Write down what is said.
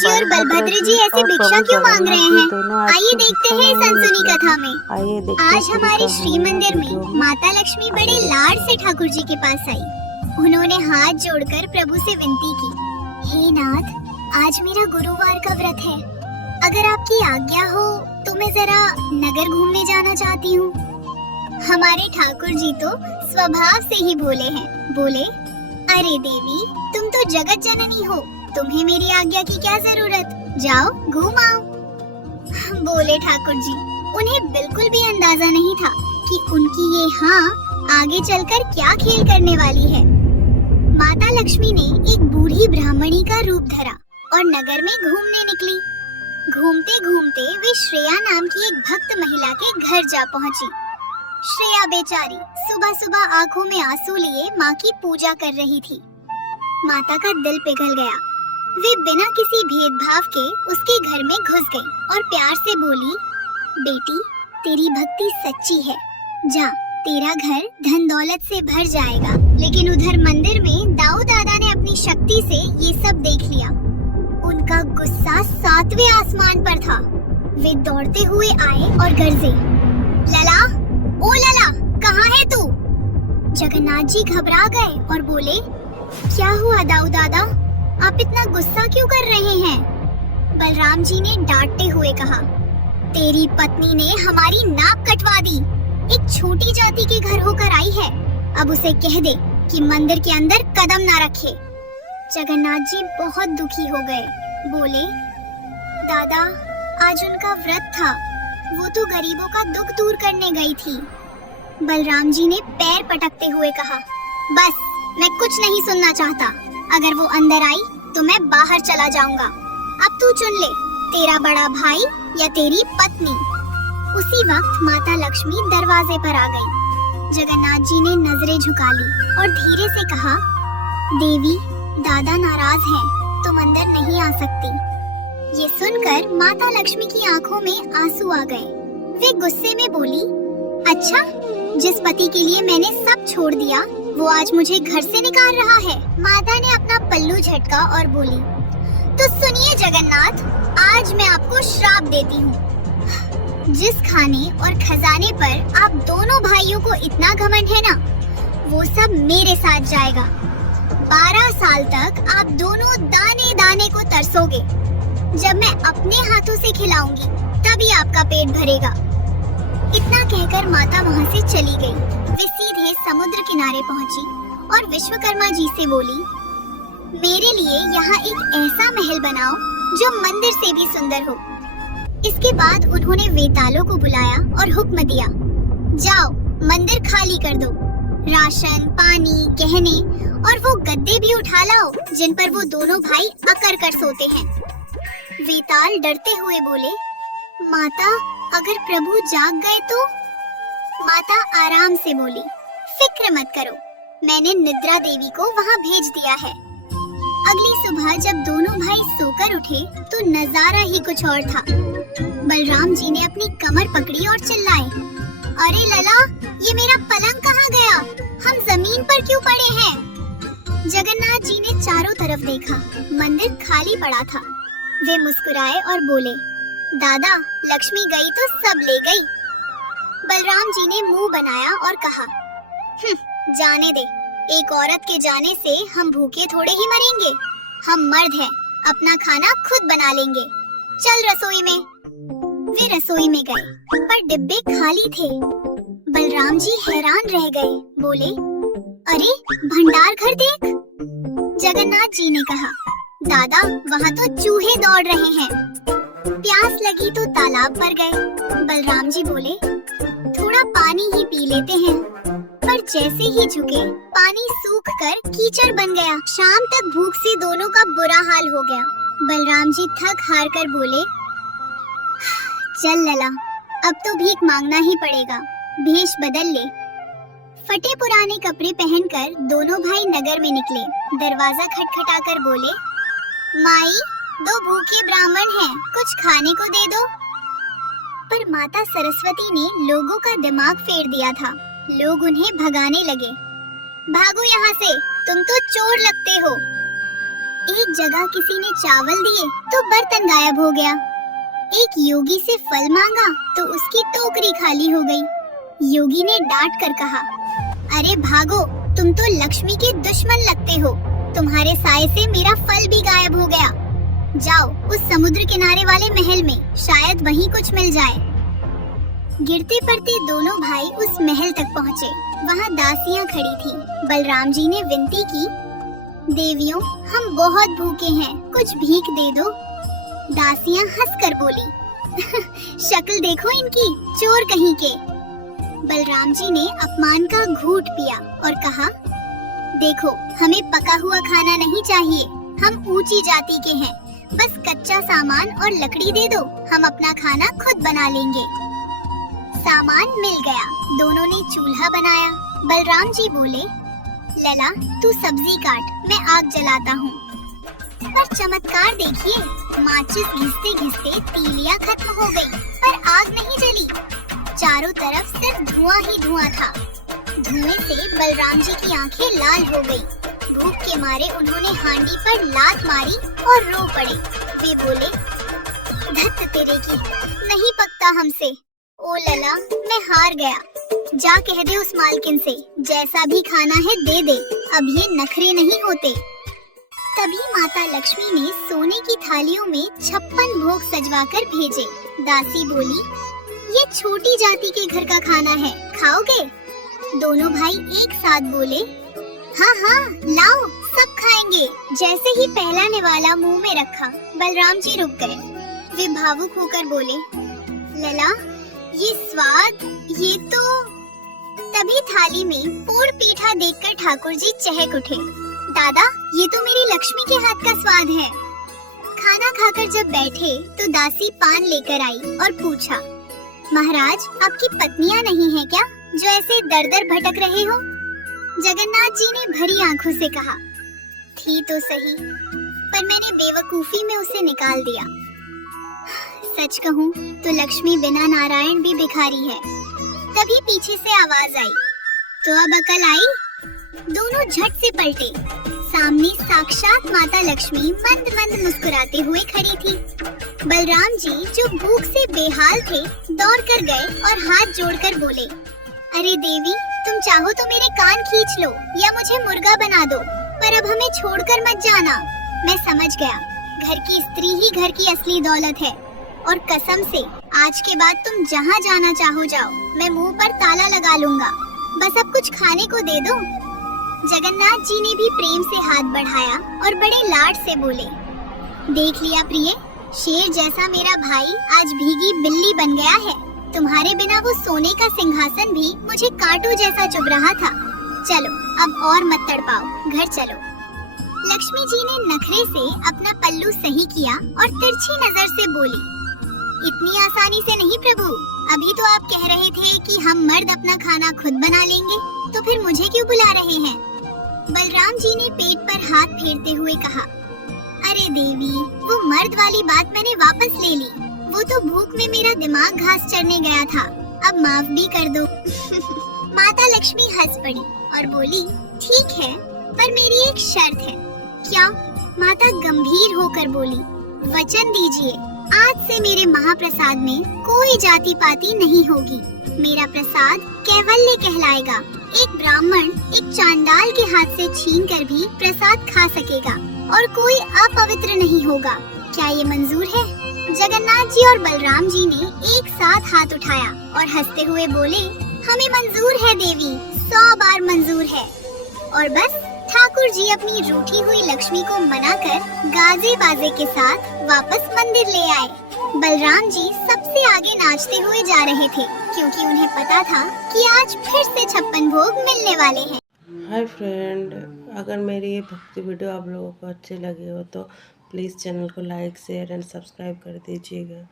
जी और बलभद्र जी ऐसे भिक्षा क्यों मांग रहे हैं? आइए देखते हैं इस अनसुनी कथा में। आज हमारे श्री मंदिर में माता लक्ष्मी बड़े लाड से ठाकुर जी के पास आई। उन्होंने हाथ जोड़कर प्रभु से विनती की, हे नाथ, आज मेरा गुरुवार का व्रत है। अगर आपकी आज्ञा हो तो मैं जरा नगर घूमने जाना चाहती हूँ। हमारे ठाकुर जी तो स्वभाव से ही भोले हैं। बोले, अरे देवी, तुम तो जगत जननी हो, तुम्हें मेरी आज्ञा की क्या जरूरत, जाओ घूम आओ। बोले ठाकुर जी, उन्हें बिल्कुल भी अंदाजा नहीं था कि उनकी ये हाँ आगे चलकर क्या खेल करने वाली है। माता लक्ष्मी ने एक बूढ़ी ब्राह्मणी का रूप धरा और नगर में घूमने निकली। घूमते घूमते वे श्रेया नाम की एक भक्त महिला के घर जा पहुंची। श्रेया बेचारी सुबह सुबह आंखों में आंसू लिए माँ की पूजा कर रही थी। माता का दिल पिघल गया। वे बिना किसी भेदभाव के उसके घर में घुस गई और प्यार से बोली, बेटी, तेरी भक्ति सच्ची है, जा, तेरा घर धन दौलत से भर जाएगा। लेकिन उधर मंदिर में दाऊ दादा ने अपनी शक्ति से ये सब देख लिया। उनका गुस्सा 7वें आसमान पर था। वे दौड़ते हुए आए और गरजे, लला, ओ लला, कहाँ है तू? जगन्नाथ जी घबरा गए और बोले, क्या हुआ दाऊ दादा, आप इतना गुस्सा क्यों कर रहे हैं? बलराम जी ने डांटते हुए कहा, तेरी पत्नी ने हमारी नाक कटवा दी। एक छोटी जाति के घर होकर आई है, अब उसे कह दे कि मंदिर के अंदर कदम ना रखे। जगन्नाथ जी बहुत दुखी हो गए। बोले, दादा, आज उनका व्रत था, वो तो गरीबों का दुख दूर करने गई थी। बलराम जी ने पैर पटकते हुए कहा, बस, मैं कुछ नहीं सुनना चाहता। अगर वो अंदर आई तो मैं बाहर चला जाऊंगा। अब तू चुन ले, तेरा बड़ा भाई या तेरी पत्नी। उसी वक्त माता लक्ष्मी दरवाजे पर आ गई। जगन्नाथ जी ने नजरें झुका ली और धीरे से कहा, देवी, दादा नाराज हैं, तुम अंदर नहीं आ सकती। ये सुनकर माता लक्ष्मी की आंखों में आंसू आ गए। वे गुस्से में बोली, अच्छा, जिस पति के लिए मैंने सब छोड़ दिया वो आज मुझे घर से निकाल रहा है। माता ने अपना पल्लू झटका और बोली, तो सुनिए जगन्नाथ, आज मैं आपको श्राप देती हूँ। जिस खाने और खजाने पर आप दोनों भाइयों को इतना घमंड है ना, वो सब मेरे साथ जाएगा। 12 साल तक आप दोनों दाने दाने को तरसोगे। जब मैं अपने हाथों से खिलाऊंगी तभी आपका पेट भरेगा। इतना कहकर माता वहाँ से चली गई। वे सीधे समुद्र किनारे पहुँची और विश्वकर्मा जी से बोली, मेरे लिए यहाँ एक ऐसा महल बनाओ जो मंदिर से भी सुंदर हो। इसके बाद उन्होंने वेतालों को बुलाया और हुक्म दिया, जाओ, मंदिर खाली कर दो। राशन, पानी, गहने और वो गद्दे भी उठा लाओ जिन पर वो दोनों भाई अकड़ कर सोते हैं। वेताल डरते हुए बोले, माता, अगर प्रभु जाग गए तो? माता आराम से बोली, फिक्र मत करो, मैंने निद्रा देवी को वहाँ भेज दिया है। अगली सुबह जब दोनों भाई सोकर उठे तो नजारा ही कुछ और था। बलराम जी ने अपनी कमर पकड़ी और चिल्लाए, अरे लला, ये मेरा पलंग कहाँ गया? हम जमीन पर क्यों पड़े हैं? जगन्नाथ जी ने चारों तरफ देखा, मंदिर खाली पड़ा था। वे मुस्कुराए और बोले, दादा, लक्ष्मी गई तो सब ले गई। बलराम जी ने मुंह बनाया और कहा, जाने दे, एक औरत के जाने से हम भूखे थोड़े ही मरेंगे। हम मर्द हैं, अपना खाना खुद बना लेंगे। चल रसोई में। वे रसोई में गए, पर डिब्बे खाली थे। बलराम जी हैरान रह गए। बोले, अरे, भंडार घर देख। जगन्नाथ जी ने कहा, दादा, वहाँ तो चूहे दौड़ रहे हैं। प्यास लगी तो तालाब पर गए। बलराम जी बोले, थोड़ा पानी ही पी लेते हैं। पर जैसे ही झुके, पानी सूखकर कीचड़ बन गया। शाम तक भूख से दोनों का बुरा हाल हो गया। बलराम जी थक हार कर बोले, चल लला, अब तो भीख मांगना ही पड़ेगा, भेष बदल ले। फटे पुराने कपड़े पहनकर दोनों भाई नगर में निकले। दरवाजा खटखटाकर बोले, माई, 2 भूखे ब्राह्मण हैं, कुछ खाने को दे दो। पर माता सरस्वती ने लोगों का दिमाग फेर दिया था। लोग उन्हें भगाने लगे। भागो यहाँ से, तुम तो चोर लगते हो। एक जगह किसी ने चावल दिए तो बर्तन गायब हो गया। एक योगी से फल मांगा तो उसकी टोकरी खाली हो गई। योगी ने डांट कर कहा, अरे भागो, तुम तो लक्ष्मी के दुश्मन लगते हो। तुम्हारे साए से मेरा फल भी गायब हो गया। जाओ उस समुद्र किनारे वाले महल में, शायद वहीं कुछ मिल जाए। गिरते पड़ते दोनों भाई उस महल तक पहुँचे। वहाँ दासियाँ खड़ी थीं। बलराम जी ने विनती की, देवियों, हम बहुत भूखे हैं, कुछ भीख दे दो। दासियाँ हंसकर बोली, शक्ल देखो इनकी, चोर कहीं के। बलराम जी ने अपमान का घूंट पिया और कहा, देखो, हमें पका हुआ खाना नहीं चाहिए, हम ऊंची जाति के हैं, बस कच्चा सामान और लकड़ी दे दो, हम अपना खाना खुद बना लेंगे। सामान मिल गया, दोनों ने चूल्हा बनाया। बलराम जी बोले, लला, तू सब्जी काट, मैं आग जलाता हूँ। पर चमत्कार देखिए, माचिस घिसते घिसते तीलियां खत्म हो गई, पर आग नहीं जली। चारों तरफ सिर्फ धुआं ही धुआं था। धुएं से बलराम जी की आंखें लाल हो गई। भूख के मारे उन्होंने हांडी पर लात मारी और रो पड़े। वे बोले, धत तेरे की, नहीं पकता हमसे। ओ लला, मैं हार गया। जा कह दे उस मालकिन से, जैसा भी खाना है दे दे, अब ये नखरे नहीं होते। तभी माता लक्ष्मी ने सोने की थालियों में 56 भोग सजवाकर भेजे। दासी बोली, ये छोटी जाति के घर का खाना है, खाओगे? दोनों भाई एक साथ बोले, हाँ हाँ, लाओ, सब खाएंगे। जैसे ही पहला निवाला मुंह में रखा, बलराम जी रुक गए। वे भावुक होकर बोले, लला, ये स्वाद, ये तो। तभी थाली में पोड़ पीठा देखकर ठाकुर जी चहक उठे। दादा, ये तो मेरी लक्ष्मी के हाथ का स्वाद है। खाना खाकर जब बैठे तो दासी पान लेकर आई और पूछा, महाराज, आपकी पत्नियां नहीं है क्या, जो ऐसे दर दर भटक रहे हो? जगन्नाथ जी ने भरी आंखों से कहा, थी तो सही, पर मैंने बेवकूफी में उसे निकाल दिया। सच कहूँ तो लक्ष्मी बिना नारायण भी भिखारी है। तभी पीछे से आवाज आई, तो अब अकल आई? दोनों झट से पलटे। सामने साक्षात माता लक्ष्मी मंद मंद मुस्कुराते हुए खड़ी थी। बलराम जी, जो भूख से बेहाल थे, दौड़ कर गए और हाथ जोड़कर बोले, अरे देवी, तुम चाहो तो मेरे कान खींच लो या मुझे मुर्गा बना दो, पर अब हमें छोड़कर मत जाना। मैं समझ गया, घर की स्त्री ही घर की असली दौलत है, और कसम से आज के बाद तुम जहाँ जाना चाहो जाओ, मैं मुंह पर ताला लगा लूंगा। बस अब कुछ खाने को दे दो। जगन्नाथ जी ने भी प्रेम से हाथ बढ़ाया और बड़े लाड से बोले, देख लिया प्रिय, शेर जैसा मेरा भाई आज भीगी बिल्ली बन गया है। तुम्हारे बिना वो सोने का सिंहासन भी मुझे कांटों जैसा चुभ रहा था। चलो अब और मत तड़पाओ, घर चलो। लक्ष्मी जी ने नखरे से अपना पल्लू सही किया और तिरछी नजर से बोली, इतनी आसानी से नहीं प्रभु, अभी तो आप कह रहे थे कि हम मर्द अपना खाना खुद बना लेंगे, तो फिर मुझे क्यों बुला रहे हैं? बलराम जी ने पेट पर हाथ फेरते हुए कहा, अरे देवी, वो मर्द वाली बात मैंने वापस ले ली। वो तो भूख में मेरा दिमाग घास चरने गया था, अब माफ भी कर दो। माता लक्ष्मी हंस पड़ी और बोली, ठीक है, पर मेरी एक शर्त है। क्या? माता गंभीर होकर बोली, वचन दीजिए, आज से मेरे महाप्रसाद में कोई जाति पाति नहीं होगी। मेरा प्रसाद कैवल्य कहलाएगा। एक ब्राह्मण एक चांडाल के हाथ से छीनकर भी प्रसाद खा सकेगा और कोई अपवित्र नहीं होगा। क्या ये मंजूर है? जगन्नाथ जी और बलराम जी ने एक साथ हाथ उठाया और हंसते हुए बोले, हमें मंजूर है देवी, 100 बार मंजूर है। और बस ठाकुर जी अपनी रूठी हुई लक्ष्मी को मनाकर गाजे बाजे के साथ वापस मंदिर ले आए। बलराम जी सबसे आगे नाचते हुए जा रहे थे, क्योंकि उन्हें पता था कि आज फिर से 56 भोग मिलने वाले हैं। हाय फ्रेंड, अगर मेरी ये भक्ति वीडियो आप लोगों को अच्छी लगी हो तो प्लीज़ चैनल को लाइक, शेयर एंड सब्सक्राइब कर दीजिएगा।